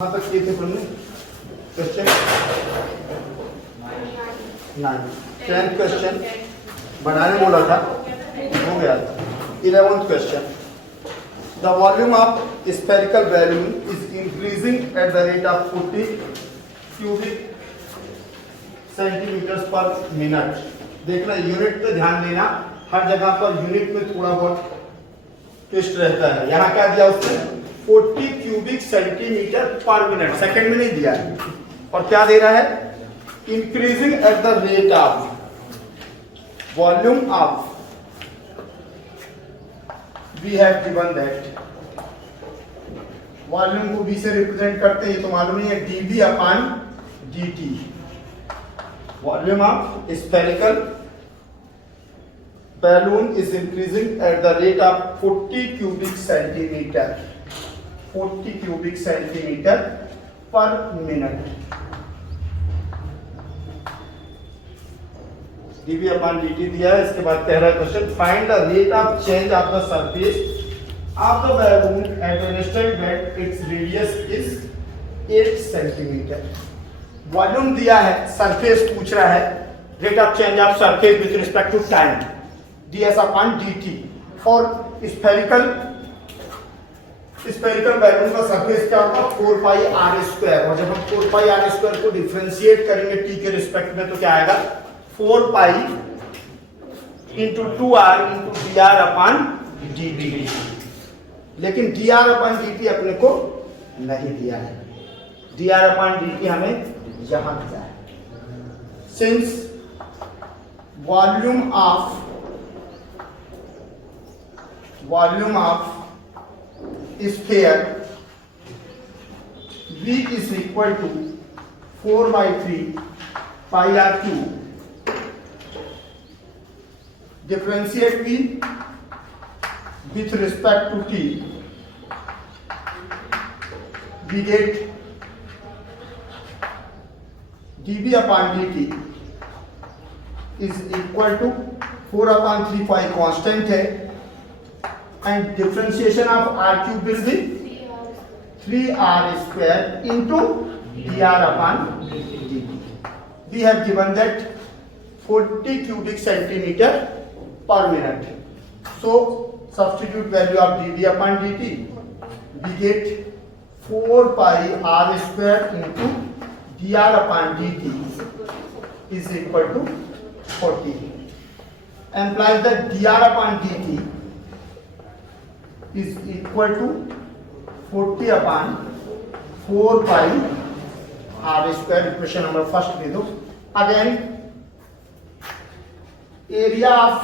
कहाँ तक किए थे तुमने क्वेश्चन? 9 10th क्वेश्चन बनाने बोला था, हो गया था। 11th question, the volume of spherical balloon is increasing at the rate of 40 cubic centimetre per minute. देखना यूनिट पे ध्यान देना, हर जगह पर यूनिट में थोड़ा बहुत ट्विस्ट रहता है। यहाँ क्या दिया उसने? 40 cubic centimetre per minute, second में नहीं दिया है। और क्या दे रहा है? Increasing at the rate of volume of, we have given that, volume को बी से रिप्रेजेंट करते हैं, ये तो मालूम नहीं है, dV upon dt. Volume of spherical balloon is increasing at the rate of 40 cubic centimeter, 40 cubic centimeter per minute. dV upon dt दिया है। इसके बाद कह रहा है question, find the rate of change of the surface of the balloon at an instant that its radius is 8 centimetre. Volume दिया है, surface पूछ रहा है, rate of change of surface with respect to time ds upon dt for spherical balloon का surface क्या होगा? 4 pi R square. और जब हम 4 पाई आर स्क्वायर को डिफरेंशिएट करेंगे t के रिस्पेक्ट में तो क्या आएगा? 4 pi into 2r into D R upon D T. लेकिन D R upon D T अपने को नहीं दिया है, D R upon D T हमें यहां दिया है। Since volume of sphere V is equal to 4 by 3 pi r cube, differentiate V with respect to t, we get dV upon dt is equal to 4 upon 3 pi constant है, and differentiation of r cube will be 3r square into dr upon dt. We have given that 40 cubic centimeter per minute. So substitute value of dv upon dt. We get 4 pi r square into dr upon dt is equal to 40. Implies that dr upon dt is equal to 40 upon 4 pi r square. Equation number first दे दो। Again area of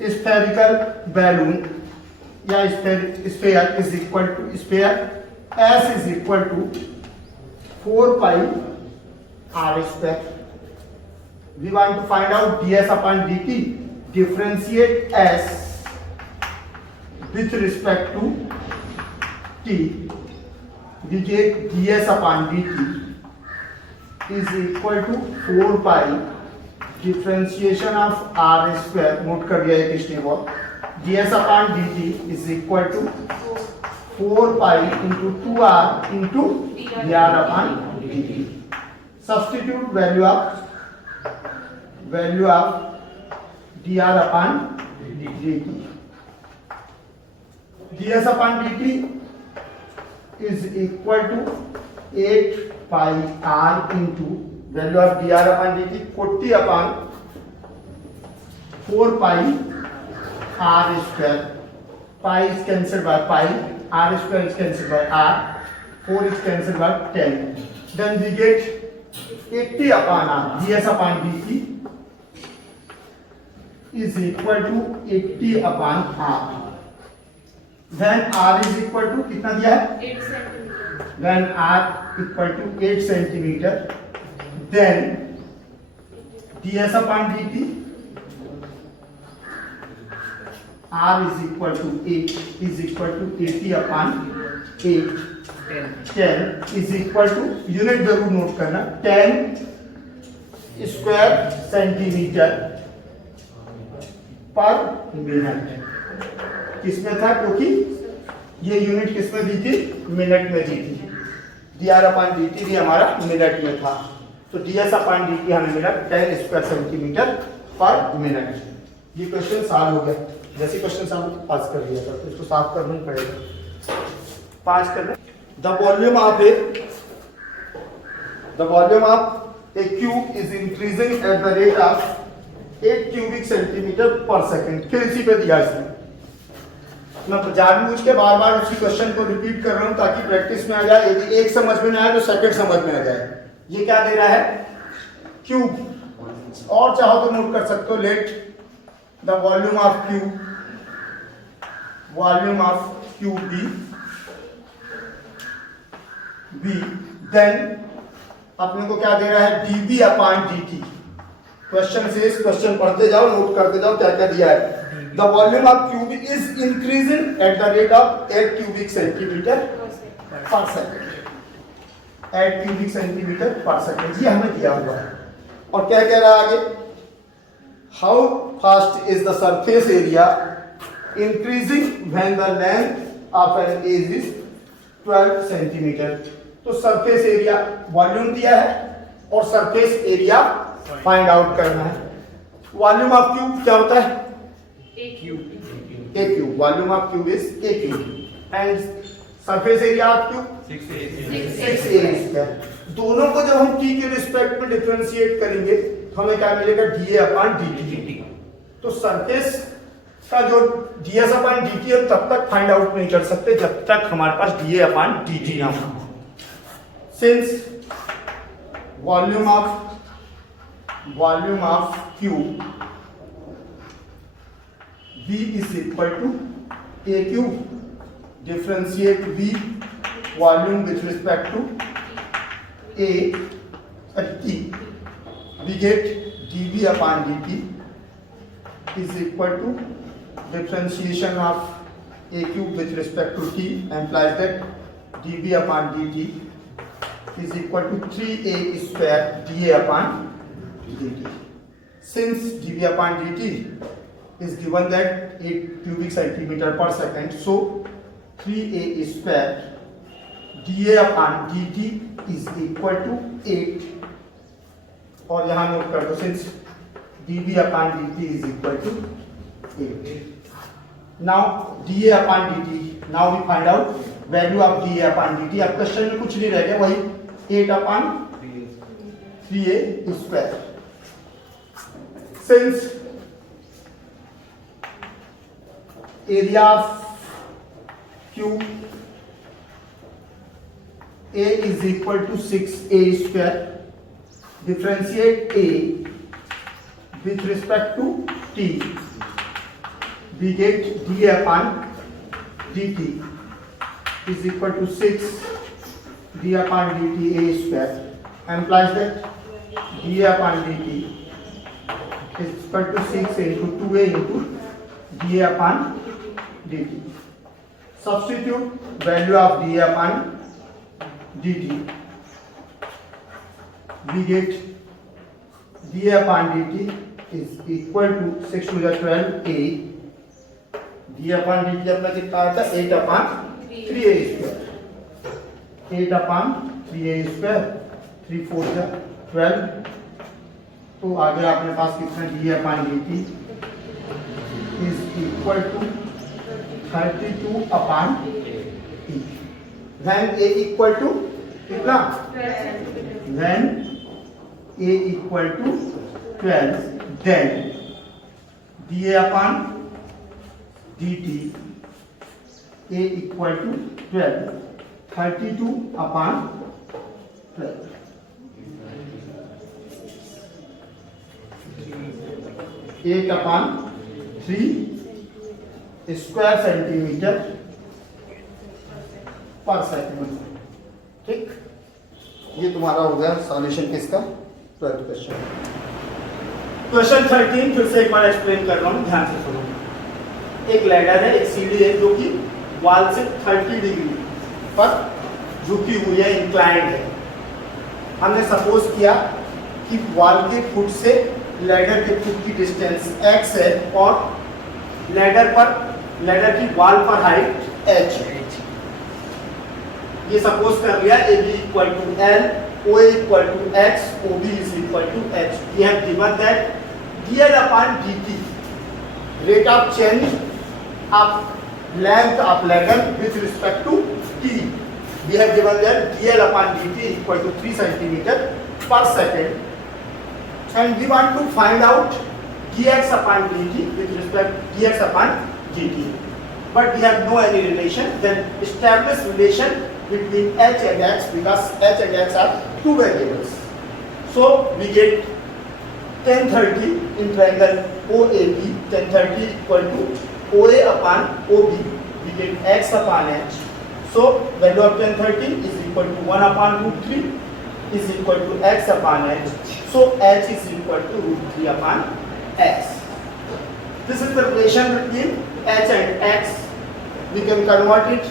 spherical balloon या sphere is equal to, sphere S is equal to 4 pi r square. We want to find out ds upon dt. Differentiate S with respect to t. We get ds upon dt is equal to 4 pi differentiation of r square. Note कर दिया एक step और, ds upon dt is equal to 4 pi into 2r into dr upon dt. Substitute value of dr upon dt. ds upon dt is equal to 8 pi r into value of dr upon dt 40 upon 4 pi r square. Pi is cancelled by pi, r square is cancelled by r, 4 is cancelled by 10. Then we get 80 upon r. ds upon dt is equal to 80 upon r. Then r is equal to कितना दिया है? 8 centimetre. Then r equal to 8 centimeter. Then ds upon dt r is equal to 8 is equal to 80 upon 8. 10 is equal to, unit जरूर note करना, 10 square centimetre per minute. किसमें था? क्योंकि ये unit किसमें दी थी? मिनट में दी थी। dr/dt भी हमारा मिनट में था, तो ds/dt हमें मिला 10 स्क्वायर सेंटीमीटर पर मिनट। ये क्वेश्चन सॉल्व हो गया। जैसे क्वेश्चन सॉल्व पास कर दिया था, तो इसको साफ करना ही पड़ेगा। पास करना। The volume of A cube is increasing at the rate of 8 cubic centimetre पर सेकेंड। फिर इसी पे दिया इसने। मैं जानबूझ के बार बार उसी क्वेश्चन को रिपीट कर रहा हूं ताकि प्रैक्टिस में आ जाए। यदि एक समझ में ना आए तो सेकंड समझ में आ जाए। ये क्या दे रहा है? क्यूब। और चाहो तो नोट कर सकते हो, let the volume of cube be then अपने को क्या दे रहा है? dB/dt। क्वेश्चन से इस क्वेश्चन पढ़ते जाओ, नोट करते जाओ क्या क्या दिया है। The volume of cube is increasing at the rate of 8 cubic centimetre पर सेकेंड। 8 क्यूबिक सेंटीमीटर पर सेकेंड, ये हमें दिया हुआ है। और क्या कह रहा है आगे? How fast is the surface area increasing when the length of an edge is 12 centimetre. तो सरफेस एरिया, वॉल्यूम दिया है और सरफेस एरिया फाइंड आउट करना है। वॉल्यूम ऑफ क्यूब क्या होता है? A cube. Volume of cube is A cube. And surface area of cube 6A square. दोनों को जब हम t के रिस्पेक्ट में डिफरेंशिएट करेंगे तो हमें क्या मिलेगा? dA/dt। तो सरफेस का जो ds/dt हम तब तक फाइंड आउट नहीं कर सकते जब तक हमारे पास dA/dt ना हो। Since volume of cube V is equal to A cube, differentiate V volume with respect to A at T, we get dB/dt is equal to differentiation of A cube with respect to T implies that dB/dt is equal to 3A square dA/dt. Since dB/dt is given that 8 cubic centimeter per second, so 3A square dA/dt is equal to 8। और यहां note कर दो, since dB/dt is equal to 8। now dA/dt, now we find out value of dA/dt। अब question में कुछ नहीं रह गया, वही 8/3A square। since area of cube A is equal to 6A square, differentiate A with respect to T, we get dA/dt is equal to 6 dA/dt A square, implies that dA/dt is equal to 6 into 2A into dA/dt। Substitute value of dA/dt, we get dA/dt is equal to 6 to the 12A, dA/dt अपना कितना आता है? 8/3A square, 8/3A square, 3 4 जा 12। तो आगे अपने पास कितना? dA/dt is equal to 32/E। when A equal to कितना? when A equal to 12, then dA/dt A equal to 12, 32/12। 8/3 square centimetre पर सेकंड। ठीक, ये तुम्हारा हो गया सॉल्यूशन किसका? 12th question. क्वेश्चन 13 फिर से एक बार एक्सप्लेन कर रहा हूँ, ध्यान से सुनो। एक लैडर है, एक सीढ़ी है जो कि वॉल से 30 डिग्री पर झुकी हुई है, इंक्लाइंड है। हमने सपोज किया कि वॉल के फुट से लैडर के फुट की डिस्टेंस x है और लैडर की वॉल पर हाइट h है। ये सपोज कर लिया A B equal to L, O A equal to X, O B is equal to H. We have given that dl upon dt, rate of change of length of ladder with respect to t. We have given that dl upon dt equal to 3 centimeter per second, and we want to find out dx upon dt with respect dx upon dt. But we have no any relation. Then establish relation between h and x, because h and x are two variables. So we get tan 30 in triangle OAB, tan 30 equal to OA upon OB. We get x upon h. So value of tan 30 is equal to 1 upon root 3 is equal to x upon h. So h is equal to root 3 upon x. This is the relation between h and x. We can convert it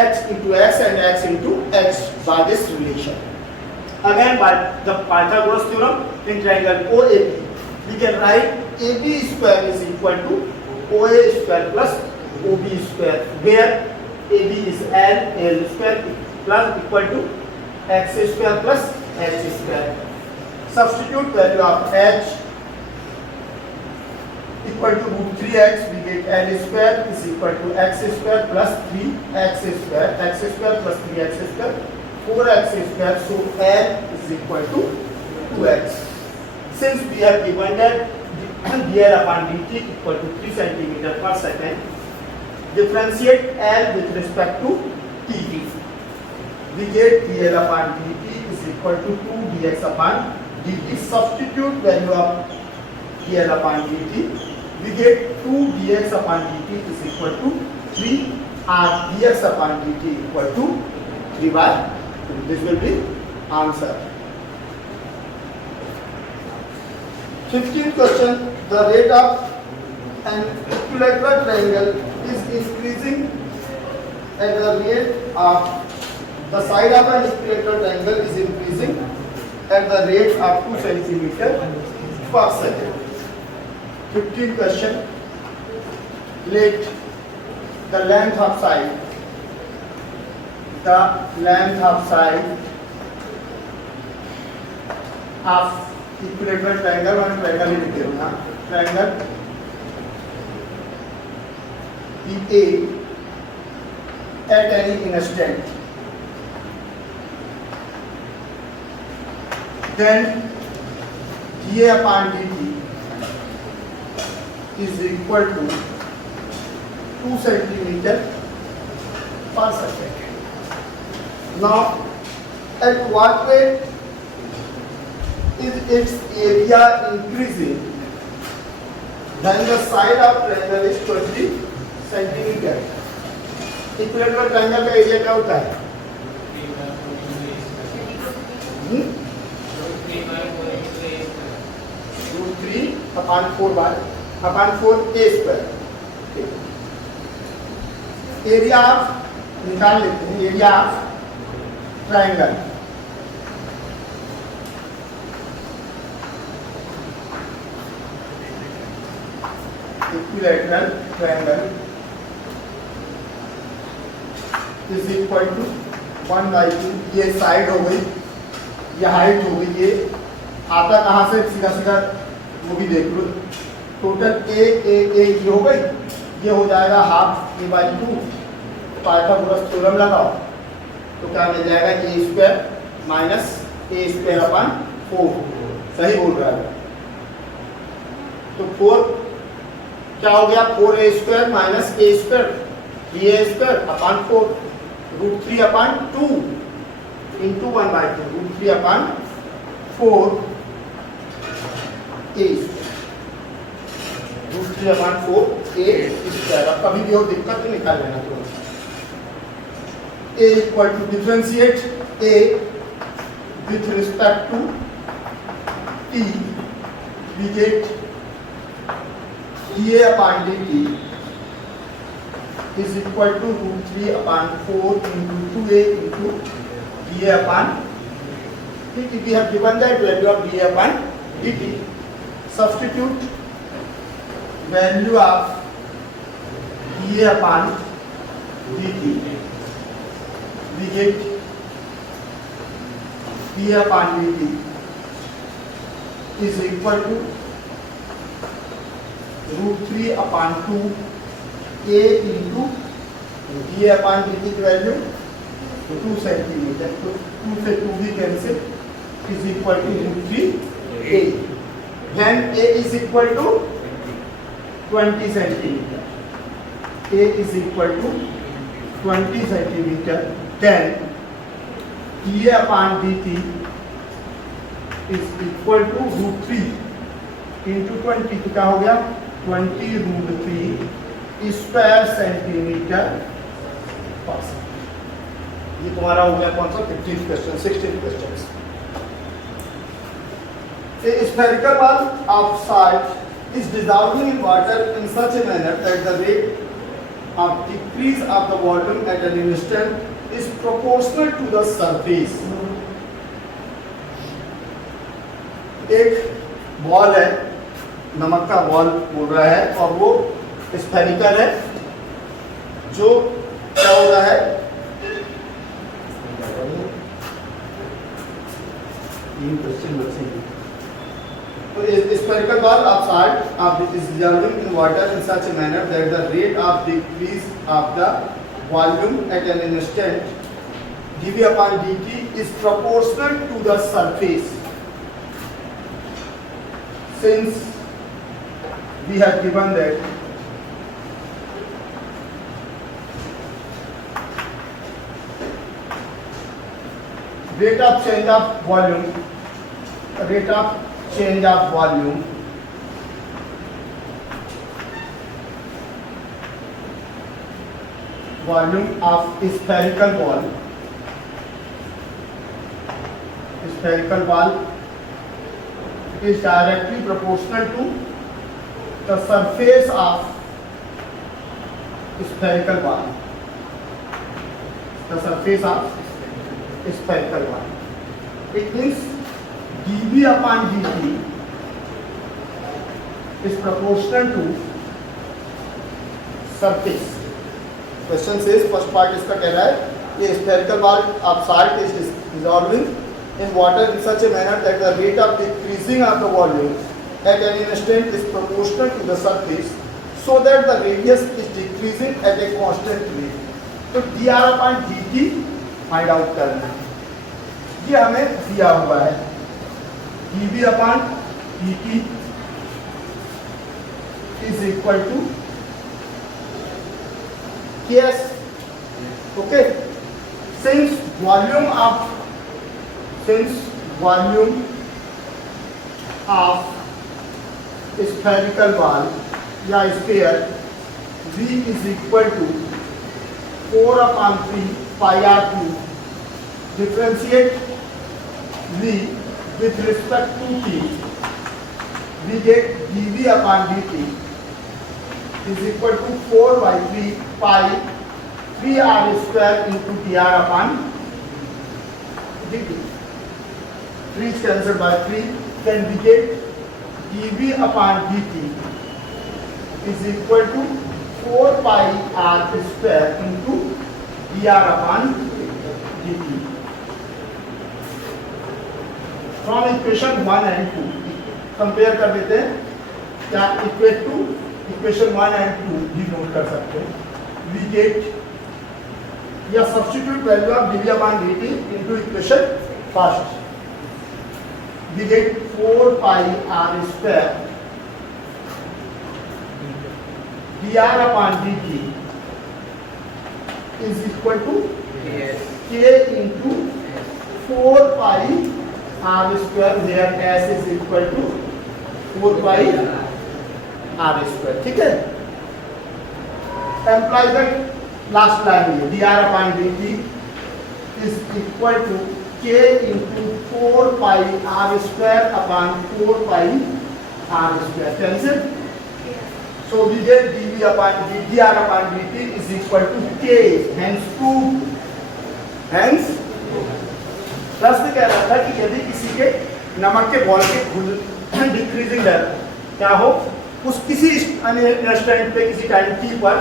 h into x and x into h by this relation. Again, by the Pythagoras theorem in triangle OAB, we can write AB square is equal to OA square plus OB square, where AB is L square plus equal to x square plus h square. Substitute value of h equal to root 3x, we get L square is equal to x square plus 3x square, x square plus 3x square, 4x square. So L is equal to 2x. Since we have given that dl upon dt equal to 3 centimeter per second, differentiate L with respect to t. We get dl upon dt is equal to 2 dx upon dt. Substitute value of dl upon dt. We get 2 dx upon dt is equal to 3, or dx upon dt equal to 3 by 2. This will be answer. 15th question. The rate of an equilateral triangle is increasing at the rate of the side of an equilateral triangle is increasing at the rate of 2 centimeter per second. 15th question. Let the length of side of equilateral triangle, one triangle ही लिखे हुए हैं, triangle EA at any instant, then dA upon dt is equal to 2 centimeter per second. Now, at what rate is its area increasing? Then the side of triangle is 20 centimeter. Equilateral triangle का area क्या होता है? √3 upon 4 a square. Area of निकाल लेते हैं. Area of triangle equilateral triangle is equal to 1/2. ये side हो गई, ये हाइट हो गई. ये आता कहाँ से? सीधा सीधा वो भी देख लो. टोटल ए ये हो गई. ये हो जाएगा हाफ a/2. पाइथागोरस थ्योरम लगाओ तो क्या मिल जाएगा? ए स्क्वायर माइनस ए स्क्वायर अपॉन 4. सही बोल रहा है. तो 4 क्या हो गया? 4a square minus a square 3a square upon 4 √3 upon 2 into 1/2 √3 upon 4 a √3 upon 4 a square. अब कभी भी हो दिक्कत तो निकाल लेना तुरंत. A equal to differentiate A with respect to t. We get dA upon dt is equal to √3 upon 4 into 2a into dA upon dt. We have given that value of dA upon dt. Substitute value of dA upon dt we get P upon dt is equal to √3 upon 2 A into d upon dt की value 2 centimetre, तो 2 से 2 भी cancel, is equal to √3 A. Then A is equal to 20 centimeter. A is equal to 20 centimeter. Then dA upon dt is equal to √3 into 20, तो क्या हो गया 20 √3 square centimetre पर second. ये तुम्हारा हो गया कौन सा 15th question, 16th question. A spherical ball of salt is dissolving in water in such a manner that the rate of decrease of the volume at an instant is proportional to the surface. एक ball है, नमक का ball बोल रहा है, और वो spherical है, जो क्या हो रहा है, तो spherical ball of salt is dissolving in water in such a manner that the rate of decrease of the volume at an instant dV upon dt is proportional to the surface. Since we have given that rate of change of volume of spherical ball is directly proportional to the surface of spherical ball. The surface of spherical ball. It means dV upon dt is proportional to surface. Question says, first part इसका कह रहा है कि spherical ball of salt is dissolving in water in such a manner that the rate of decreasing of the volume at an instant is proportional to the surface, so that the radius is decreasing at a constant rate. तो dr upon dt find out करना है, ये हमें दिया हुआ है, dV upon dt is equal to Ks. Okay, since volume of spherical ball या sphere V is equal to 4 upon 3 pi r cube, differentiate V with respect to t, we get dV upon dt is equal to 4 by 3 pi 3 r square into dr upon dt. 3 is cancelled by 3, then we get dV upon dt is equal to 4 pi r square into dr upon dt. From equation 1 and 2 compare कर देते हैं, क्या equate two equation 1 and 2 भी note कर सकते हैं। We get या substitute value of dV upon dt into equation first, we get 4 pi r square dr upon dt is equal to k into 4 pi r square, where s is equal to 4 pi r square. ठीक है, employ the last line ये dr upon dt is equal to k into 4 pi r square upon 4 pi r square. Cancel. So we get dV upon dr upon dt is equal to k, hence 2, hence प्रश्न कह रहा था कि यदि किसी के नमक के बॉल के डिक्रीजिंग लेवल क्या हो, उस किसी इंस्टेंट पे किसी टाइम t पर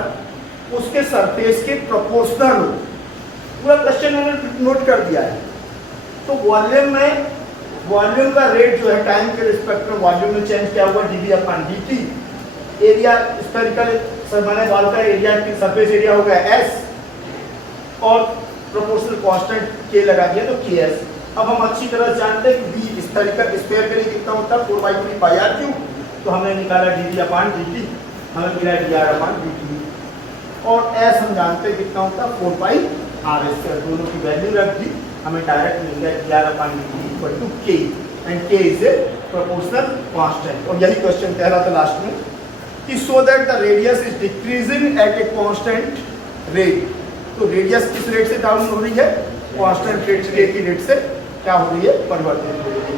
उसके सरफेस के प्रोपोर्शनल हो, पूरा क्वेश्चन मैंने नोट कर दिया है। तो वॉल्यूम में वॉल्यूम का रेट जो है टाइम के रिस्पेक्ट में वॉल्यूम में चेंज क्या हुआ dV/dt। एरिया स्फेरिकल मैंने बॉल का एरिया की सरफेस एरिया हो गया S और प्रोपोर्शनल कांस्टेंट K लगा दिया तो Ks। अब हम अच्छी तरह जानते हैं कि V स्फेरिकल स्फीयर के लिए कितना होता है 4/3πr3। तो हमने निकाला dV/dt, हमें मिला dR/dt और S हम जानते हैं कितना होता है 4πr²। दोनों की वैल्यू रख दी, हमें डायरेक्ट मिल गया dR/dt K and K is a proportional constant. और यही क्वेश्चन कह रहा था लास्ट में कि so that the radius is decreasing eight a constant rate. तो रेडियस किस रेट से डाउन हो रही है? कांस्टेंट रेट से, एक ही रेट से क्या हो रही है? परिवर्तित हो रही है।